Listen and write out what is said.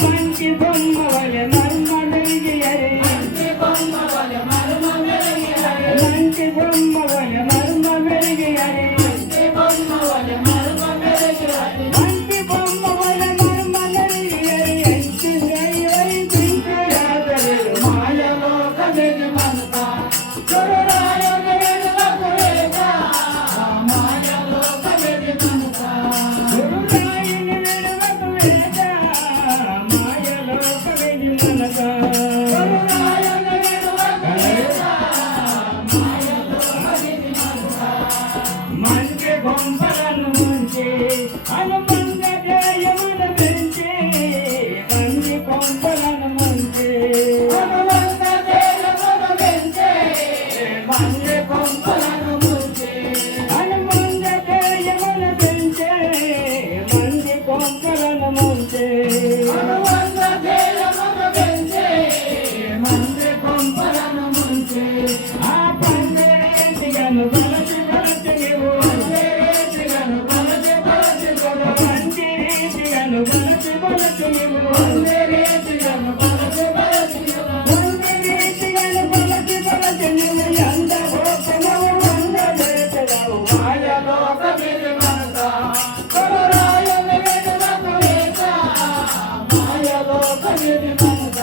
మంచి బొమ్మ వలె మర్మడిగి మంచి బొమ్మ వలె మర్మ మెరిగి మంచి బొమ్మ వలె మర్మ మెరిగి మంచి బొమ్మ వలె మర్మ మెరిగి మంచి బొమ్మ వలె మర్మ మెరిగి ఎంచి గైవై పింకరాదరు మాయలోక మెరి మనత చొరరాయ మెరి వకురేగా మాయలోక మెరి మనత చొరరాయ మెరి వకురేగా మాయలోక మెరి మనత చొరరాయ మెరి వకురేగా మాయలోక మెరి మనత మంచి బొమ్మలను ముంచి హనుమంత జయమున పెంచి మంచి బొమ్మలను ముంచి హనుమంత జయమున పెంచి మంచి బొమ్మలను ముంచి హనుమంత జయమున పెంచి మంచి బొమ్మలను ముంచి హనుమంత జయమున పెంచి మంచి బొమ్మలను ముంచి ఆ పందిరేటిగను బలచి బలచి నీవు పందిరేటిగను బలచి బలచి పందిరేటిగను బలచి బలచి నీవు పందిరేటిగను బలచి బలచి పందిరేటిగను బలచి బలచి నీవు ఎంత గోపనవు వంద చేతవు మాయలోక మెరి మనత కొరరాయ మెరి వకురేగా మాయలోక మెరి మనత